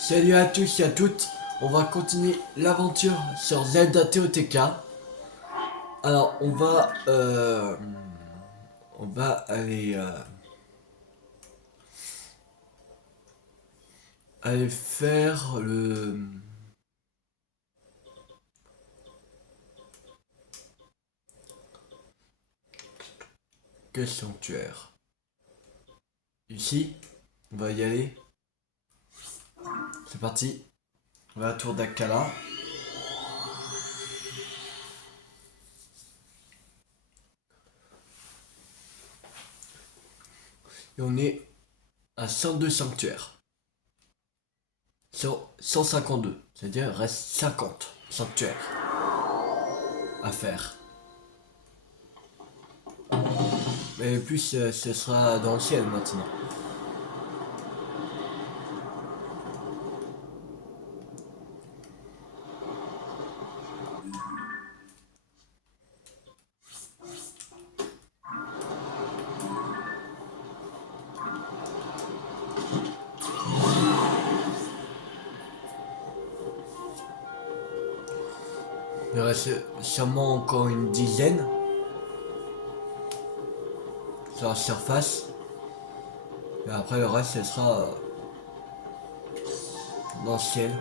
Salut à tous et à toutes, on va continuer l'aventure sur Zelda TOTK. Alors on va aller faire le que sanctuaire. Ici, on va y aller. C'est parti. On va à la tour d'Akala. Et on est à 102 sanctuaires. Sur 152. C'est-à-dire il reste 50 sanctuaires à faire. Mais plus ce sera dans le ciel maintenant. Il reste sûrement encore une dizaine sur la surface. Et après le reste ce sera dans le ciel.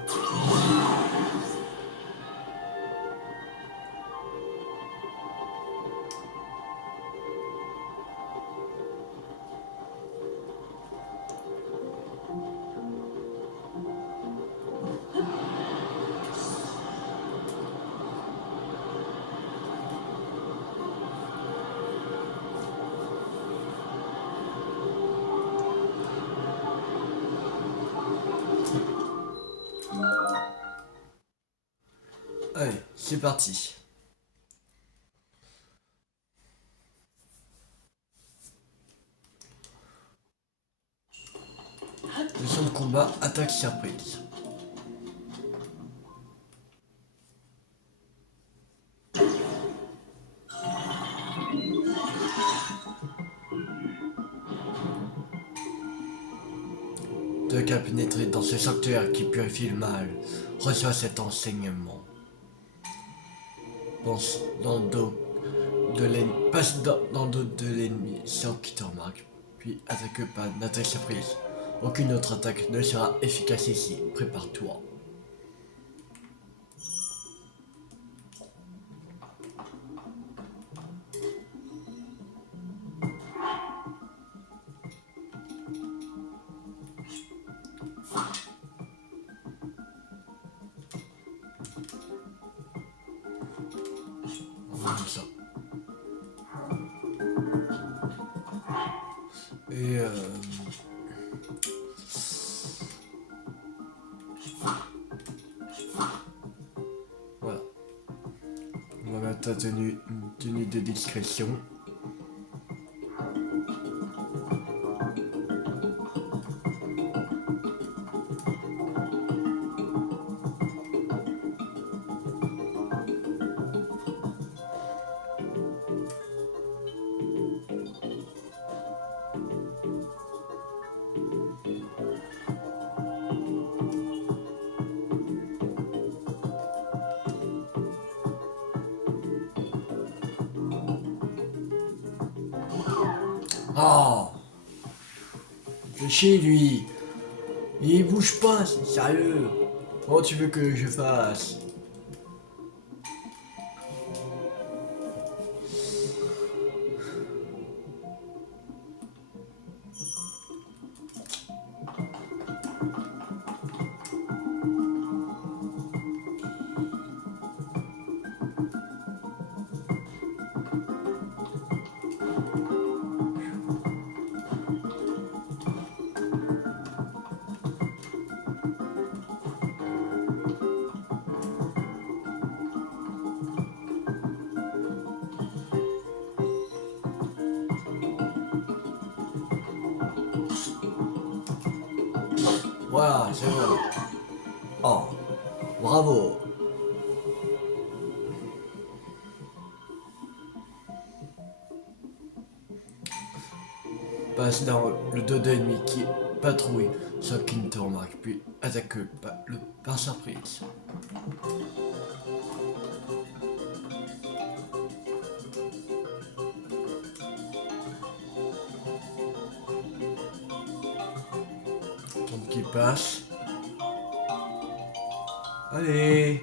Allez, c'est parti. Le champ de combat, attaque surprise. Deux cas pénétrés dans ce sanctuaire qui purifie le mal. Reçois cet enseignement. Pense dans le dos de l'ennemi. Passe dans le dos de l'ennemi sans qu'il te remarque. Puis attaque pas d'attaque surprise. Aucune autre attaque ne sera efficace ici. Prépare-toi. Comme ça. Et voilà. On va mettre ta tenue de discrétion. Oh, fais chier lui. Il bouge pas, c'est sérieux. Oh, tu veux que je fasse? Voilà, c'est bon. Oh, bravo. Passe dans le dos de l'ennemi qui patrouille sans qu'il ne te remarque, puis attaque par surprise. Tant qu'il passe. Allez!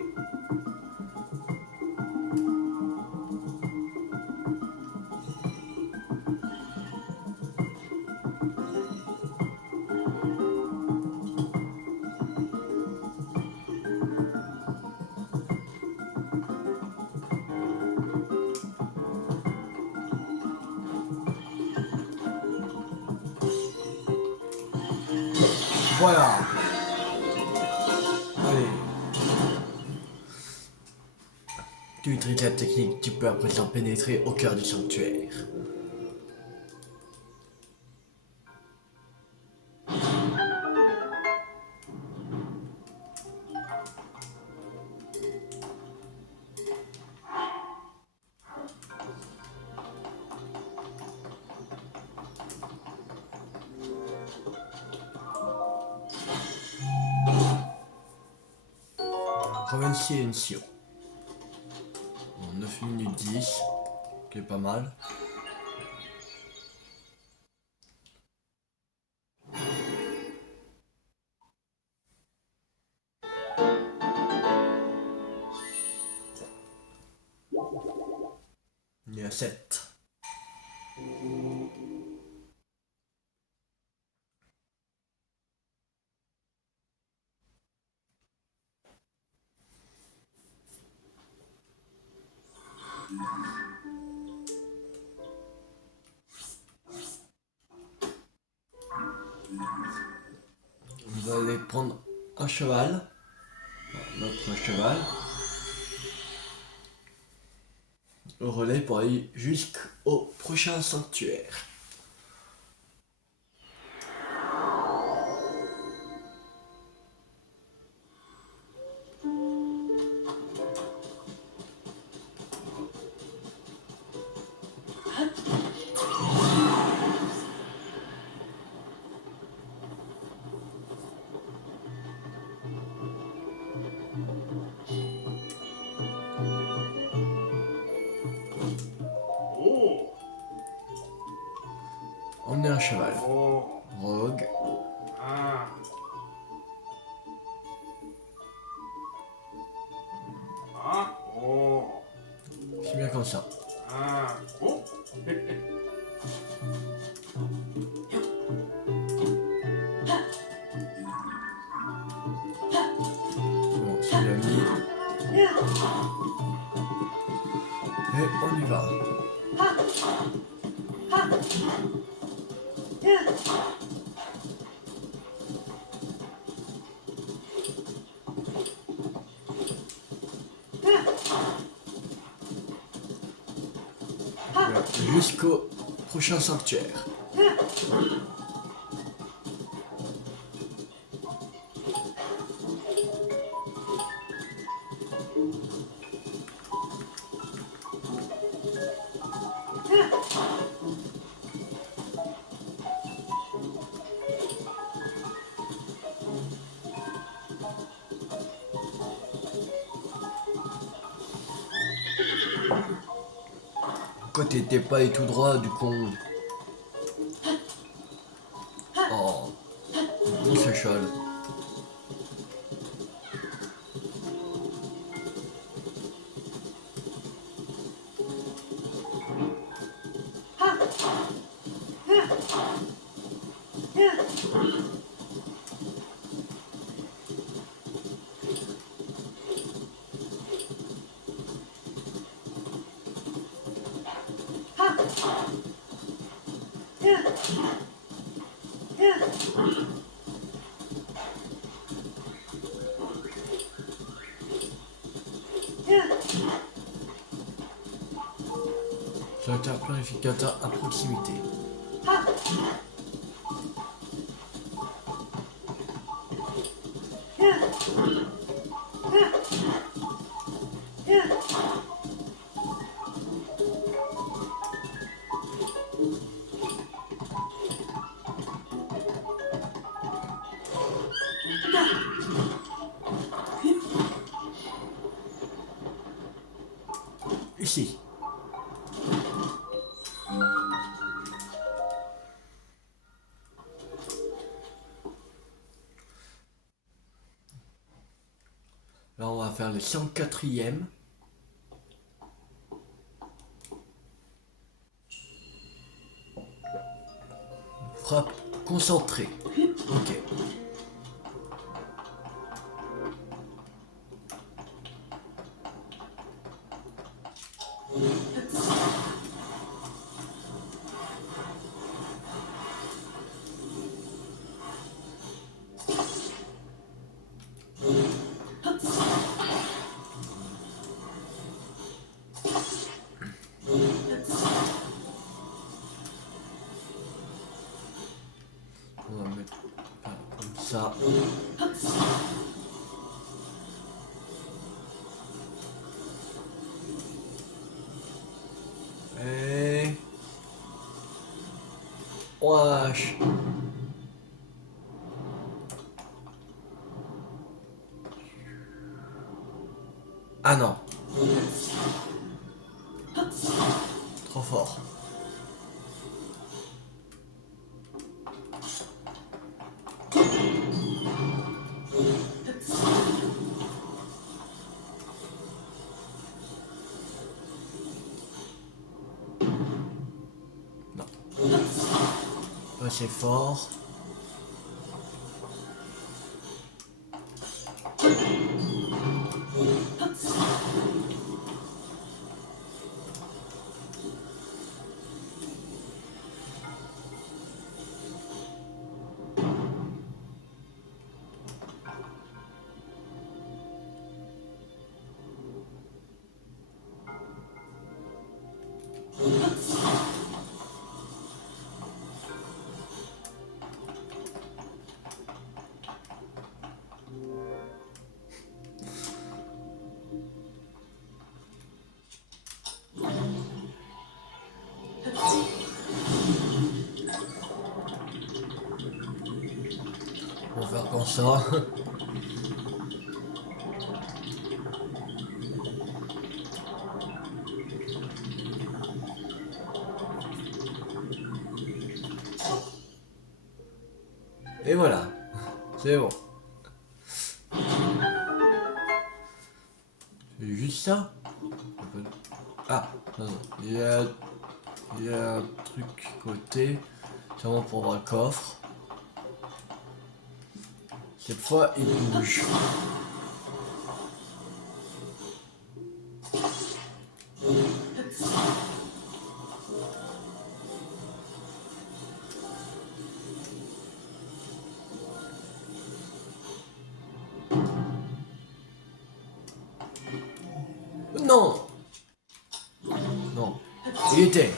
Voilà. Allez. Tu utilises la technique, tu peux à présent pénétrer au cœur du sanctuaire. Reven Silencio. En 9 minutes 10, qui est pas mal. Il est à 7. On va aller prendre un cheval. Notre cheval. Au relais pour aller jusqu'au prochain sanctuaire. On est un cheval. Rogue. C'est bien comme ça. Bon, c'est bien mis. Et on y va. Voilà, jusqu'au prochain sanctuaire. Pourquoi t'étais pas allé tout droit du con? Oh, bon ce cheval. Selecteur purificateur à proximité. Ici. Là, on va faire le 104e. Frappe concentrée. Ok. On va mettre comme ça. Et... Wesh. Ah non. Trop fort. Non. Pas assez fort. On va faire comme ça. Et voilà. C'est bon. C'est juste ça. Ah, non, non. Il y a un truc côté. C'est vraiment pour avoir le coffre. Cette fois, il bouge. Non! Non. Il était.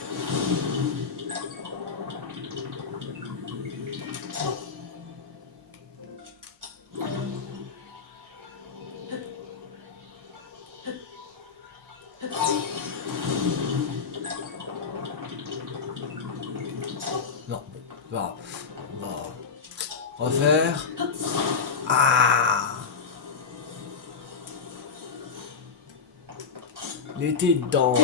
Non. Bon. Bon. Refaire. Ah! Il était dans...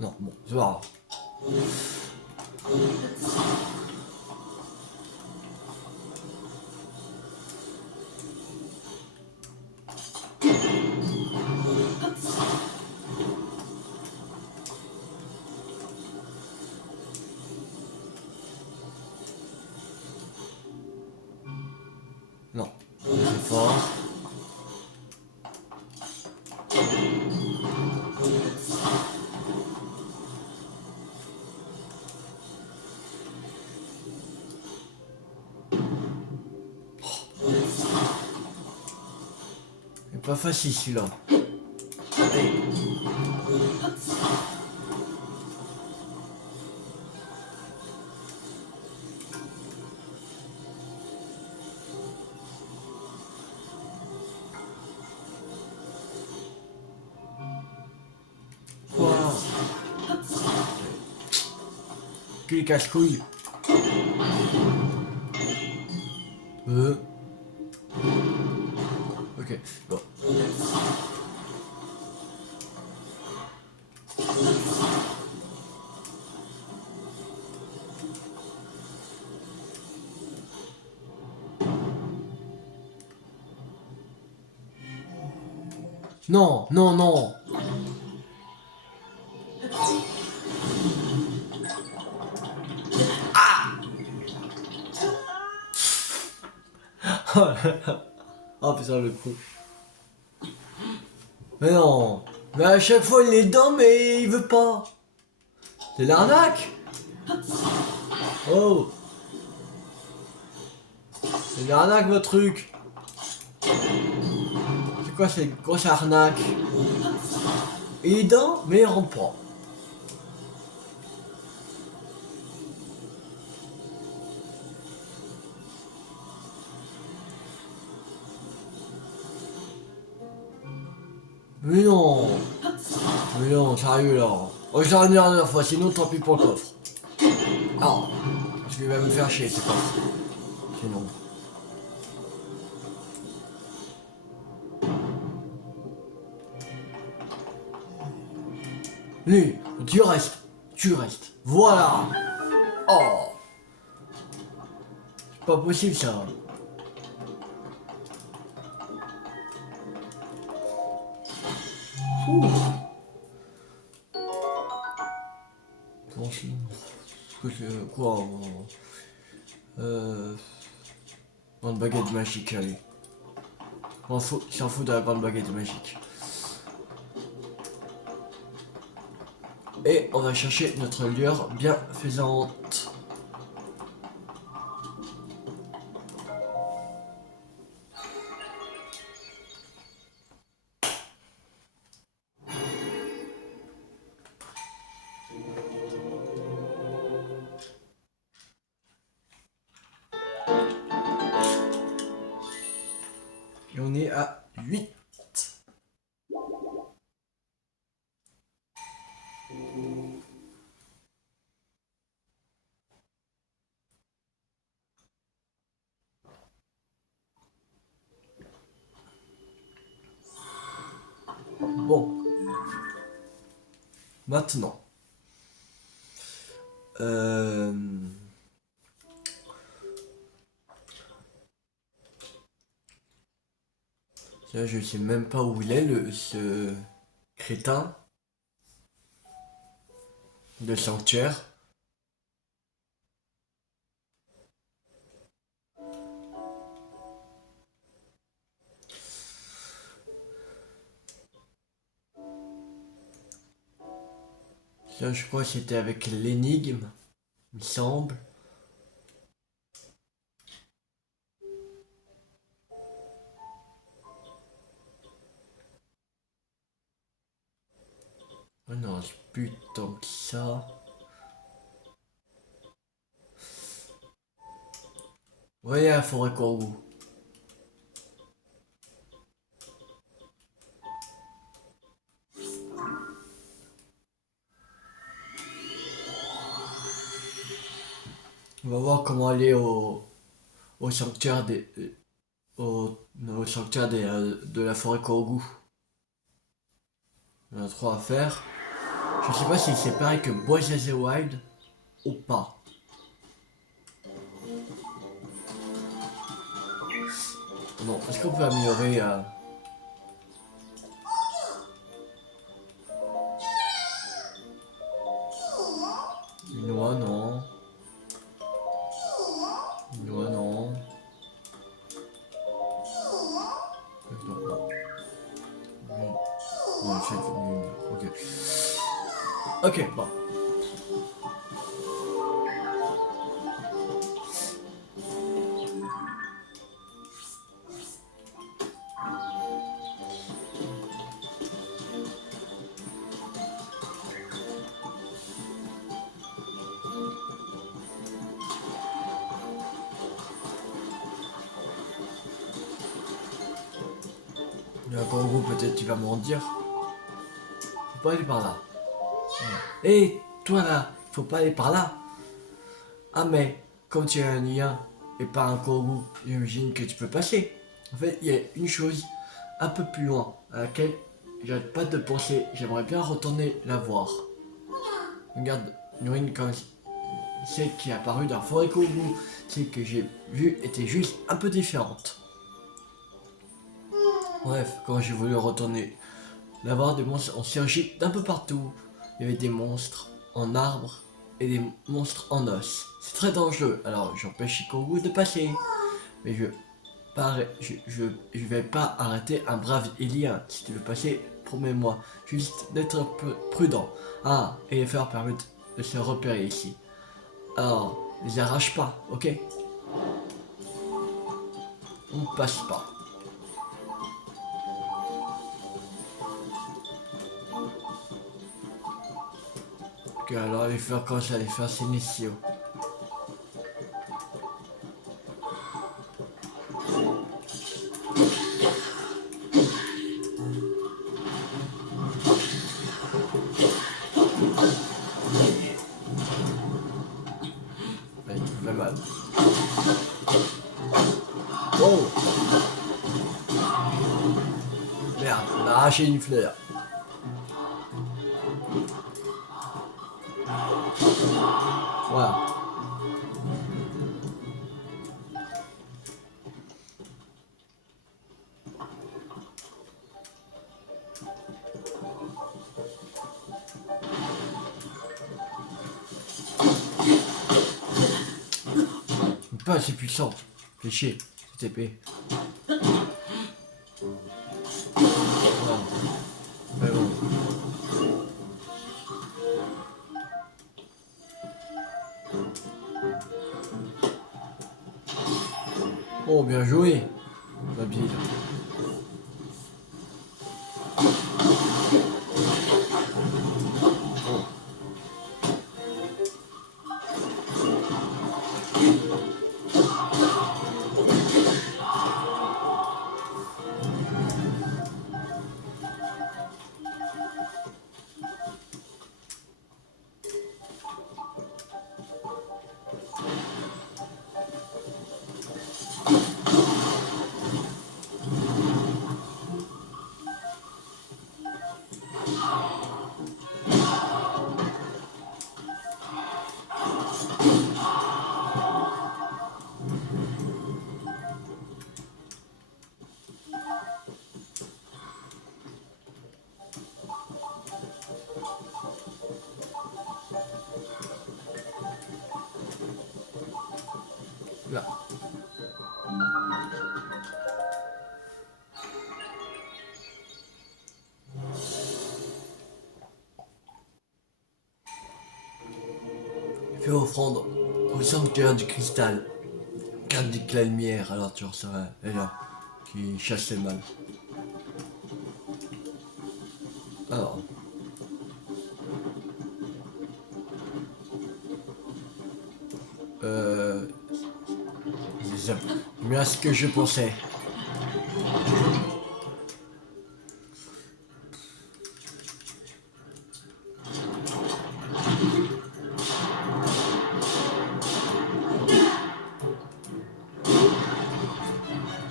Non, bon, c'est pas grave. Non, c'est fort. C'est pas facile celui-là. Allez. Quel casse-couille. Ok, bon. Non, non, non. Oh putain le coup. Mais non. Mais à chaque fois il est dedans mais il veut pas. C'est l'arnaque. Oh. C'est l'arnaque votre truc. C'est quoi cette grosse arnaque? Il est dedans mais il rentre pas. Mais non. Mais non, sérieux là. Oh, je l'aurais dit la dernière fois, sinon tant pis pour le coffre. Ah, je vais me faire chier ce coffre. Sinon. Lui, tu restes. Tu restes. Voilà. Oh. C'est pas possible ça. Ouh. Franchement. Quoi grande baguette magique, allez. Il s'en fout de la grande baguette magique. Et on va chercher notre lueur bienfaisante. Et on est à 8. Bon. Maintenant. Là, je sais même pas où il est, ce crétin de sanctuaire. Là, je crois que c'était avec l'énigme, il me semble. Oh non, c'est plus tant que ça. Ouais, la forêt Corbeau. On va voir comment aller au sanctuaire au sanctuaire de la forêt Corbeau. Il y en a 3 à faire. Je sais pas si c'est pareil que Breath of the Wild ou pas. Bon, est-ce qu'on peut améliorer une noix, non. Une noix, non. Non, non. Non, ok. Ok, bon. Il y a un kangourou, peut-être tu vas m'en dire. Faut pas aller par là. Hé, toi là, faut pas aller par là. Ah mais, comme tu es un lien et pas un kangourou, j'imagine que tu peux passer. En fait, il y a une chose un peu plus loin à laquelle j'arrête pas de penser. J'aimerais bien retourner la voir. Regarde, Norine, quand celle qui est apparue dans Forêt Kangourou, celle que j'ai vue était juste un peu différente. Bref, quand j'ai voulu retourner la voir, des monstres ont surgi d'un peu partout. Il y avait des monstres en arbre et des monstres en os. C'est très dangereux, alors j'empêche Kangourou de passer. Mais je vais pas arrêter un brave Ilien. Si tu veux passer, promets-moi juste d'être un peu prudent. Ah, et les fleurs permettent de se repérer ici. Alors, les arrache pas, ok? On passe pas. Ok, alors les fleurs commencent à les faire s'initier. Ouais, il fait mal. Oh! Merde, on a arraché une fleur. Voilà. Pas assez puissant. Fais chier, cette épée. Voilà. Mais bon. Oh, bien joué, ma bille. Oh. Là. Fais offrande au sanctuaire du cristal. Garde du la lumière, alors tu recevras elle là, qui chasse les mal. Alors, euh, c'est bien ce que je pensais.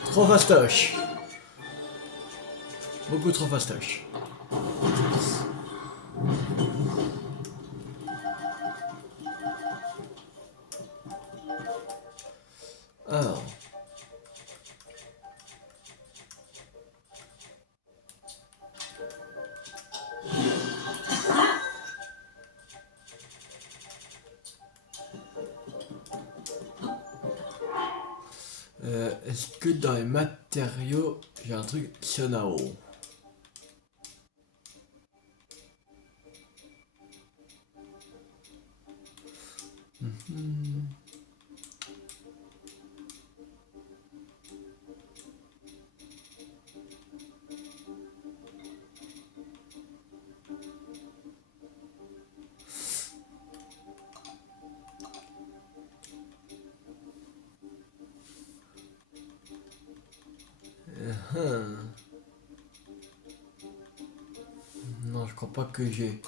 Trop fastoche. Beaucoup trop fastoche. Alors, est-ce que dans les matériaux, j'ai un truc Sionao? Hum. Non, je crois pas que j'ai.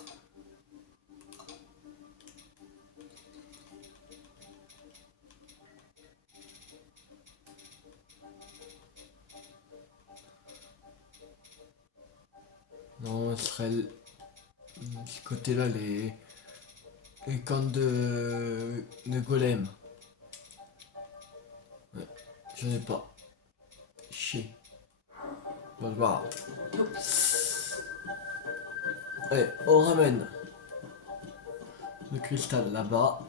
Non, ce serait ce côté-là, les camps de golem. Ouais, j'en ai pas. Chier. Bon, c'est pas grave. Allez, on ramène le cristal là-bas.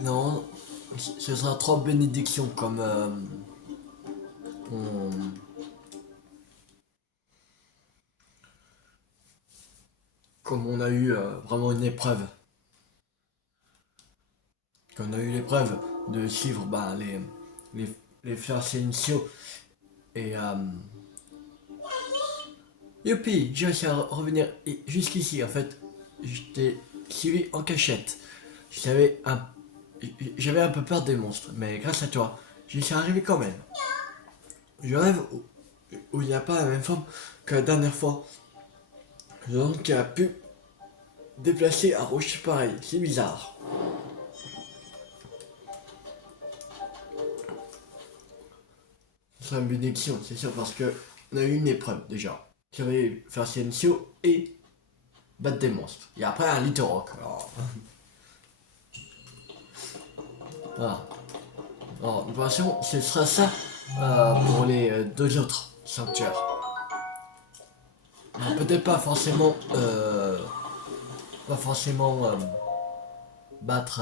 Non, ce sera trop bénédiction comme on, comme on a eu vraiment une épreuve. Quand on a eu l'épreuve de suivre bah, les, les frères Sensio et youpi, j'ai réussi à revenir jusqu'ici en fait. J'étais suivi en cachette. J'avais un peu peur des monstres, mais grâce à toi, j'y suis arrivé quand même. Je rêve où il n'y a pas la même forme que la dernière fois. Donc tu as pu déplacer un rocher pareil, c'est bizarre. Ce serait une bénédiction, c'est sûr, parce que on a eu une épreuve déjà. J'avais faire Ciencio et battre des monstres. Et après un Little Rock. Alors, voilà. Alors, de toute façon, ce sera ça pour les deux autres sanctuaires. Peut-être pas forcément battre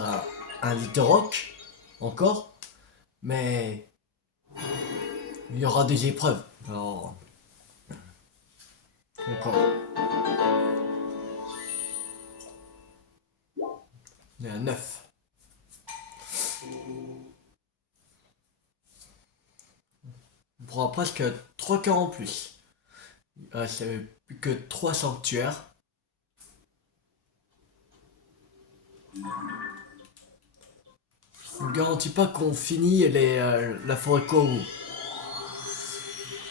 un Little Rock encore, mais il y aura des épreuves. Alors, encore. Il y a 9. On pourra presque 3 cœurs en plus. Il reste plus que 3 sanctuaires. On ne garantit pas qu'on finit la forêt Kourou.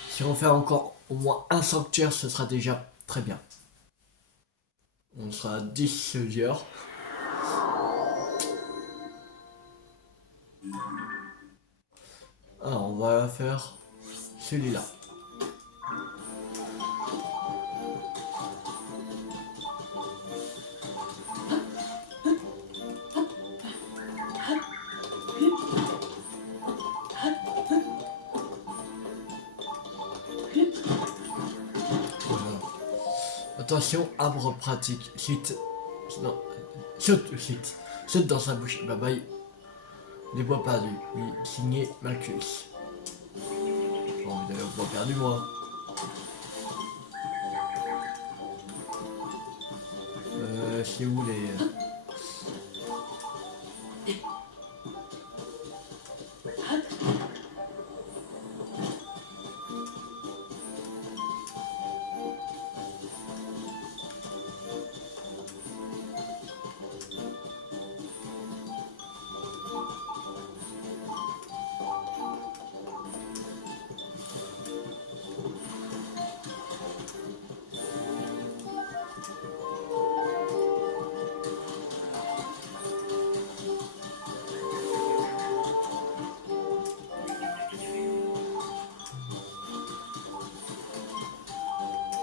Si on fait encore au moins un sanctuaire, ce sera déjà très bien. On sera à 10 heures. Alors on va faire celui-là. Voilà. Attention, arbre pratique. Chute. Non. Chute. Saute dans sa bouche. Bye bye. Les bois perdus. Oui, signé Malchus. J'ai envie d'aller au bois perdu moi. C'est où les.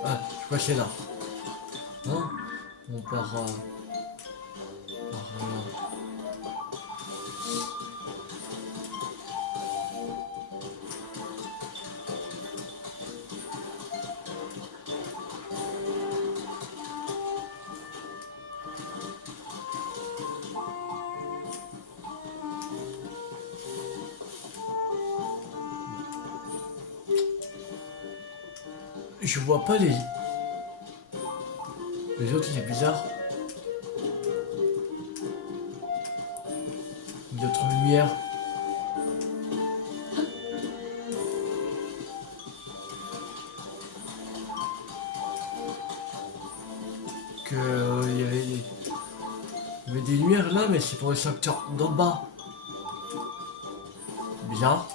Ah, je crois que c'est là. Hein? On part là. Je vois pas les. Les autres, c'est bizarre. D'autres lumières. Il y avait des lumières là, mais c'est pour le secteur d'en bas. Bizarre.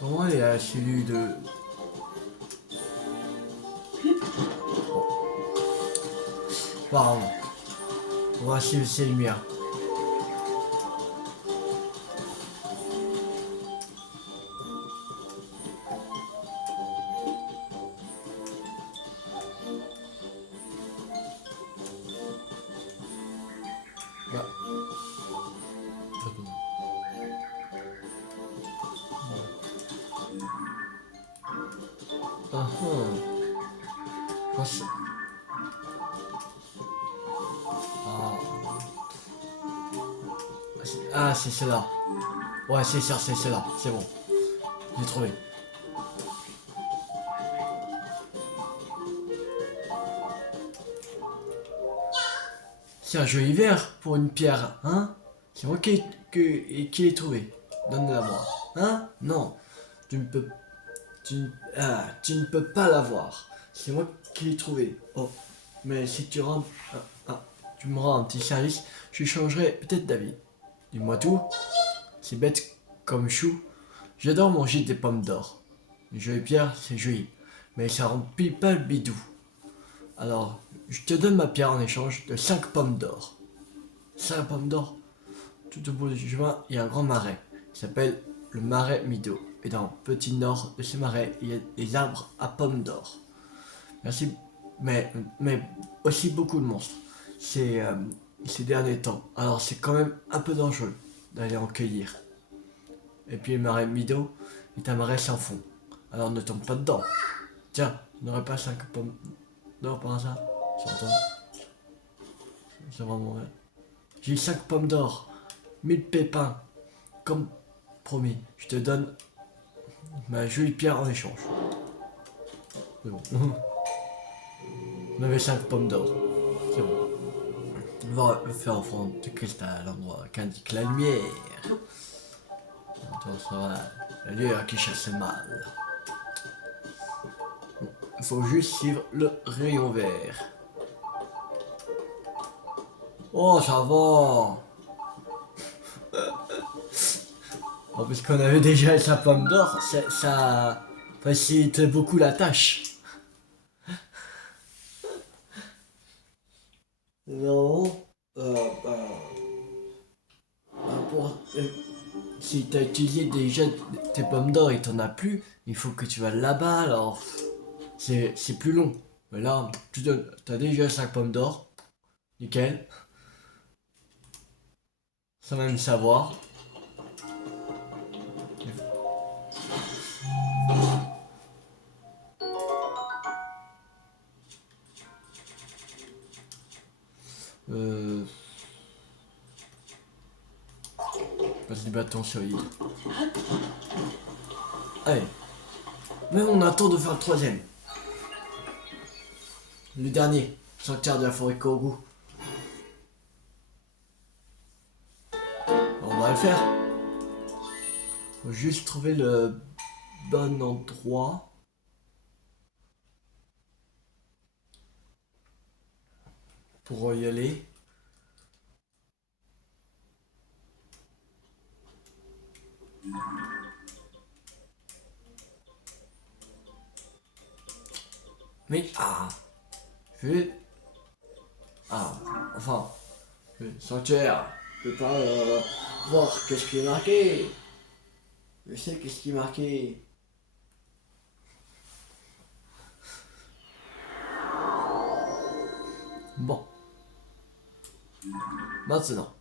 Comment il y a la cellule de. apparemment. On va voir si c'est le mien. Bah. Ah ah. Ah, c'est celle-là. Ouais, c'est ça, c'est celle-là. C'est bon. J'ai trouvé. C'est un joli verre pour une pierre, hein? C'est moi qui l'ai trouvé. Donne-la moi. Hein? Non. Tu ne peux... tu ne peux pas l'avoir. C'est moi qui l'ai trouvé. Oh. Mais si tu rends... tu me rends un petit service, je changerai peut-être d'avis. Dis-moi tout. C'est bête comme chou. J'adore manger des pommes d'or. Une jolie pierre, c'est joli. Mais ça remplit pas le bidou. Alors, je te donne ma pierre en échange de 5 pommes d'or. 5 pommes d'or. Tout au bout du chemin, il y a un grand marais. Il s'appelle le marais Mido. Et dans le petit nord de ce marais, il y a des arbres à pommes d'or. Merci. Mais aussi beaucoup de monstres. Ces derniers temps. Alors c'est quand même un peu dangereux d'aller en cueillir. Et puis le marais Mido est un marais sans fond. Alors ne tombe pas dedans. Tiens, on n'aurait pas 5 pommes d'or par hasard? J'entends. C'est vraiment vrai. J'ai 5 pommes d'or, 1000 pépins. Comme promis, je te donne ma jolie pierre en échange. C'est bon. On avait 5 pommes d'or. C'est bon. On va faire offrande de cristal à l'endroit qu'indique la lumière. On sera la lumière qui chasse le mal. Il faut juste suivre le rayon vert. Oh, ça va. En plus qu'on avait déjà sa pomme d'or, ça facilite beaucoup la tâche. Non, pour, si t'as utilisé déjà tes pommes d'or et t'en as plus, il faut que tu vas là-bas, alors c'est plus long. Mais là, t'as déjà 5 pommes d'or, nickel, sans même savoir. Euh, Passe du bâton solide. Allez, mais on attend de faire le troisième. Le dernier, sanctuaire de la forêt Kogu. On va le faire. Faut juste trouver le bon endroit. Pour y aller. Mais je enfin, sanctuaire, je peux pas voir qu'est-ce qui est marqué. Je sais qu'est-ce qui est marqué. Bon, maintenant,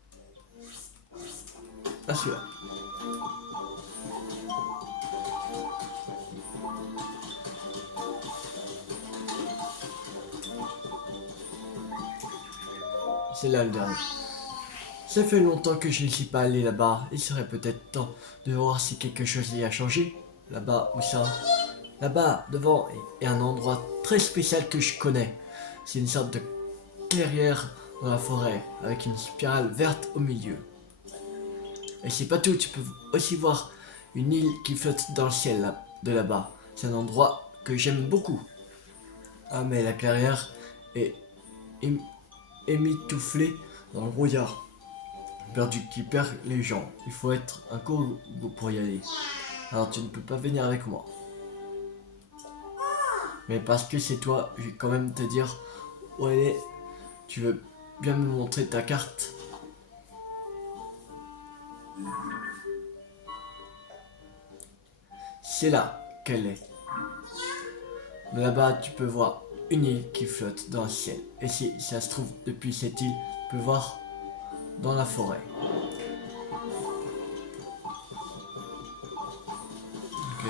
à celui-là. C'est là le dernier. Ça fait longtemps que je ne suis pas allé là-bas. Il serait peut-être temps de voir si quelque chose y a changé. Là-bas, où ça? Là-bas, devant, est un endroit très spécial que je connais. C'est une sorte de clairière dans la forêt, avec une spirale verte au milieu. Et c'est pas tout, tu peux aussi voir une île qui flotte dans le ciel de là-bas. C'est un endroit que j'aime beaucoup. Ah mais la clairière est émitouflée dans le brouillard. Perdu qui perd les gens. Il faut être un corbeau pour y aller. Alors tu ne peux pas venir avec moi. Mais parce que c'est toi, je vais quand même te dire où aller Tu veux bien me montrer ta carte? C'est là qu'elle est. Là-bas, tu peux voir une île qui flotte dans le ciel. Et si ça se trouve, depuis cette île, tu peux voir dans la forêt. Ok.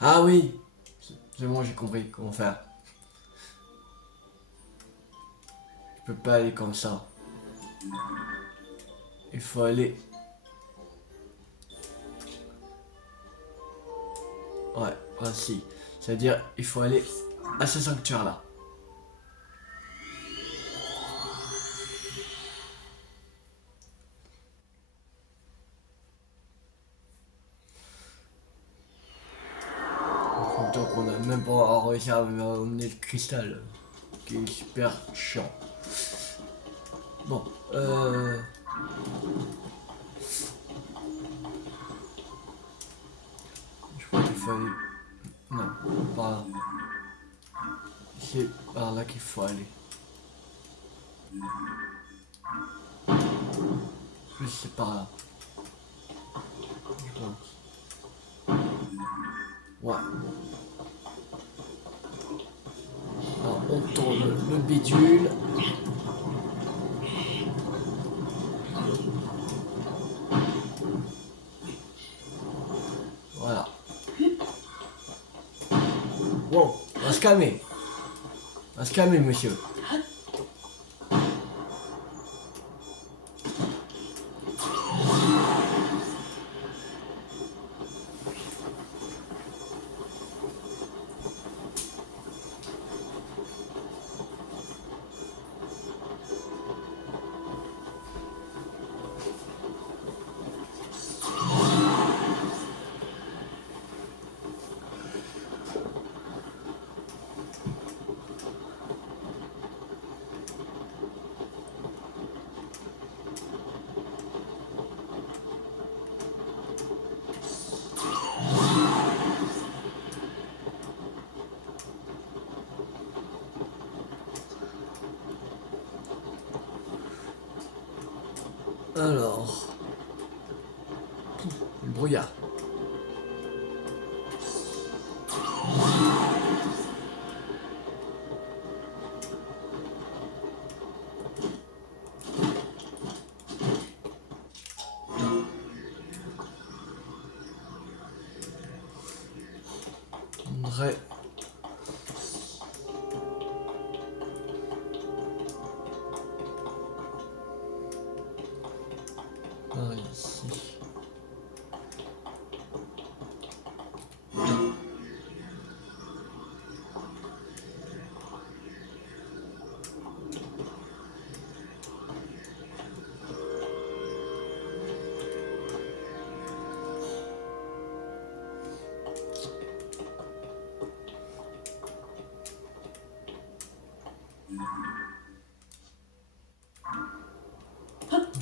Ah oui! C'est bon, j'ai compris comment faire. Tu peux pas aller comme ça. Il faut aller... Ouais, voici. C'est-à-dire, il faut aller à ce sanctuaire-là. Donc on a même pas réussi à emmener le cristal, qui est super chiant. Bon, je crois qu'il faut aller... Non, par là. C'est par là qu'il faut aller. Plus c'est par là. Je pense. Ouais. Alors on tourne le bidule. Voilà. Bon, on va se calmer. On va se calmer, monsieur. Alors, le brouillard. On devrait... Par ici.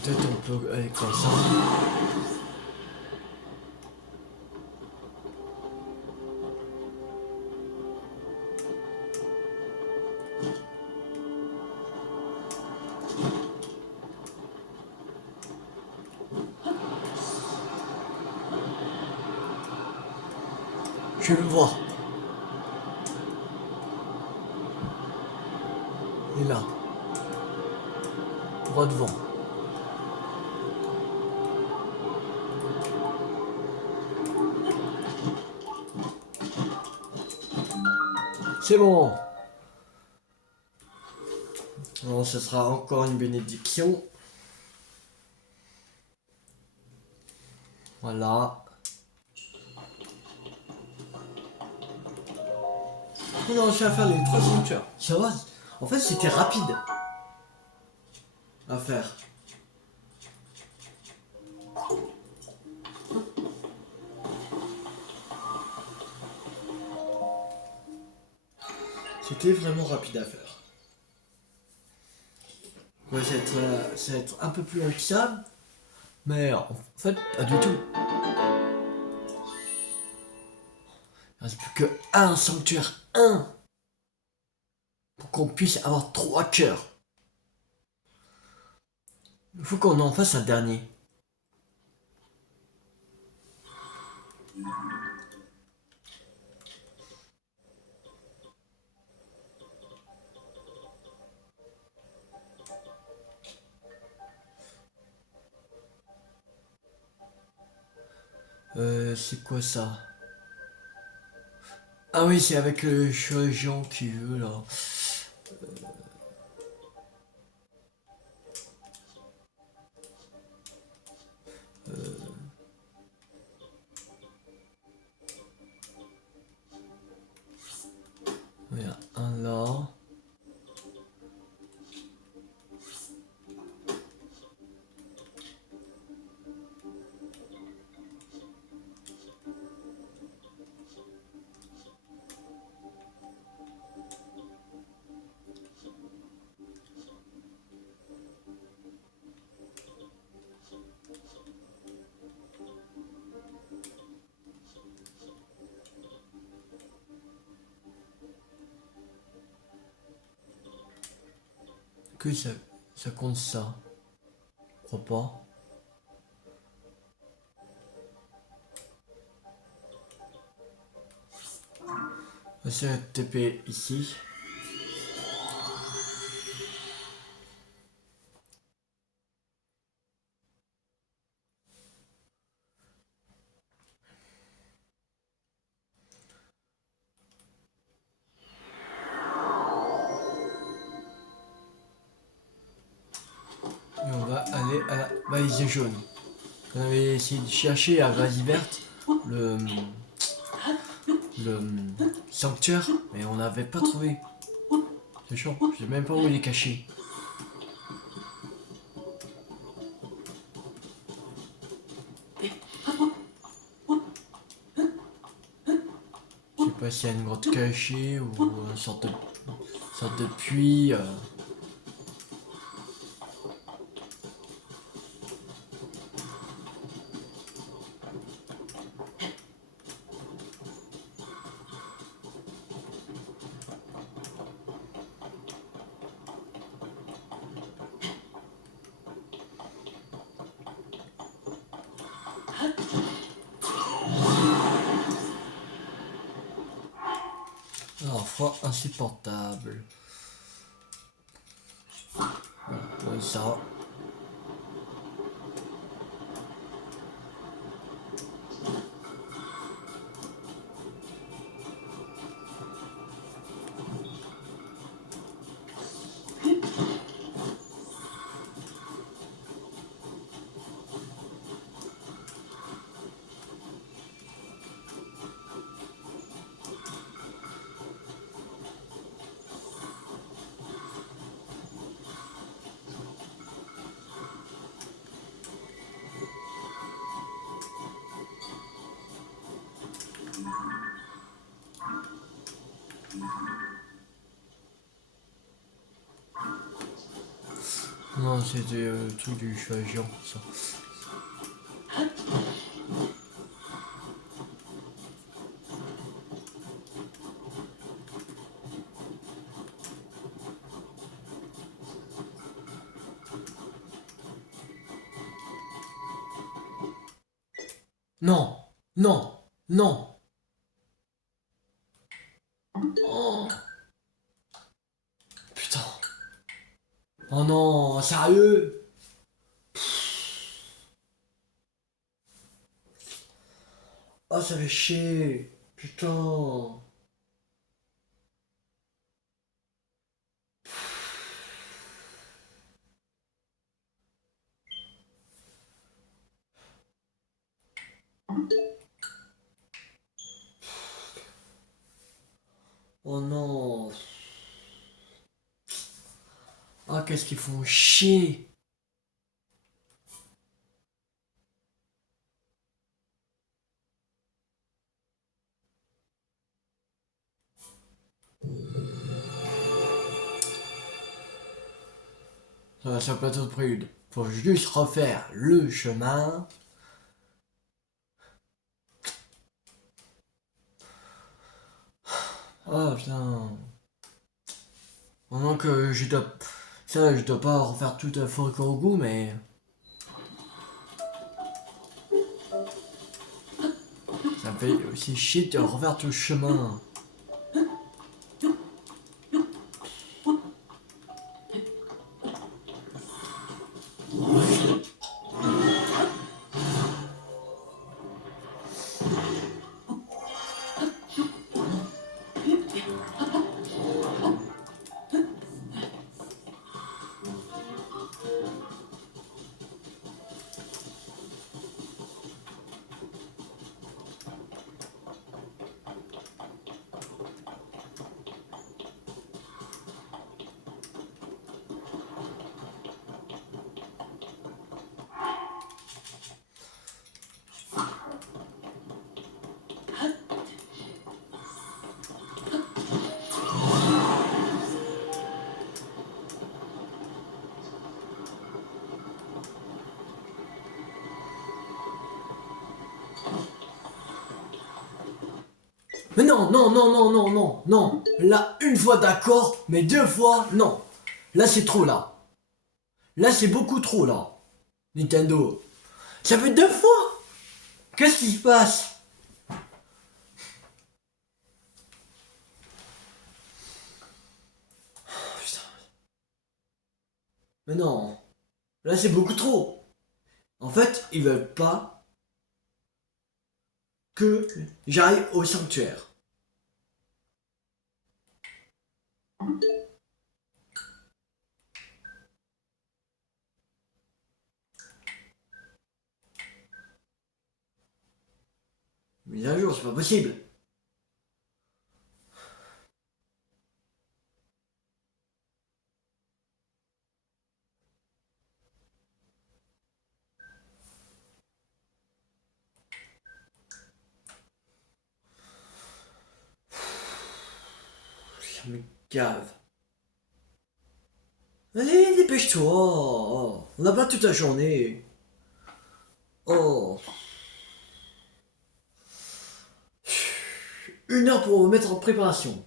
Peut-être on peut aller comme ça. Je le vois. Il est là. Droit devant. C'est bon. Bon, ce sera encore une bénédiction. Voilà. On a réussi à faire les 3 sanctuaires. Ça va. En fait, c'était rapide à faire. C'était vraiment rapide à faire. Ouais, ça va être un peu plus long que ça. Mais en fait, pas du tout. Il reste plus que un sanctuaire. Un. qu'on puisse avoir 3 cœurs. Il faut qu'on en fasse un dernier. C'est quoi ça? Ah oui, c'est avec le chirurgien qui veut là. Il y a un là. Que ça compte ça? Je crois pas. C'est un TP ici. Et on va aller à la valise jaune. On avait essayé de chercher à valise verte le sanctuaire, mais on n'avait pas trouvé. C'est chaud, je sais même pas où il est caché. Je sais pas s'il y a une grotte cachée ou une sorte de puits. Alors, froid insupportable. Voilà, ça. Non, c'était le truc du chirurgien, ça. Non, non, non. Oh, putain. Oh non, sérieux? Oh, ça fait chier. Putain. Oh non. Ah, qu'est-ce qu'ils font chier. Ça peut être prude. Faut juste refaire le chemin. Oh putain. Pendant que je dois... Ça, je dois pas refaire tout à fait au goût, mais... Ça me fait aussi chier de refaire tout le chemin. Mais non, non, non, non, non, non, non. Là, une fois d'accord, mais deux fois, non. Là, c'est trop, là. Là, c'est beaucoup trop, là. Nintendo. Ça fait deux fois. Qu'est-ce qui se passe? Oh, putain. Mais non. Là, c'est beaucoup trop. En fait, ils veulent pas que j'aille au sanctuaire. Mise à jour, c'est pas possible. Ça me gave. Allez, dépêche-toi. Oh, on n'a pas toute la journée. Oh. Une heure pour mettre en préparation.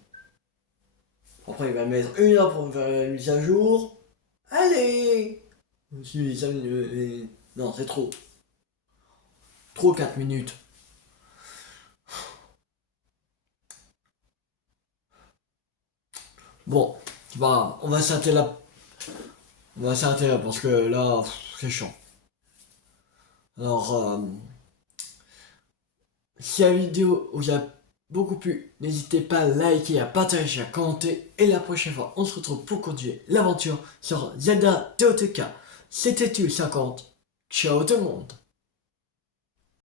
Après, il va mettre une heure pour faire la mise à jour. Allez. Non, c'est trop. Trop 4 minutes. Bon, bah, on va s'arrêter là. On va s'arrêter là parce que là, c'est chiant. Alors, si la vidéo vous a beaucoup plu, n'hésitez pas à liker, à partager, à commenter. Et la prochaine fois, on se retrouve pour continuer l'aventure sur Zelda TOTK. C'était Tu 50. Ciao tout le monde.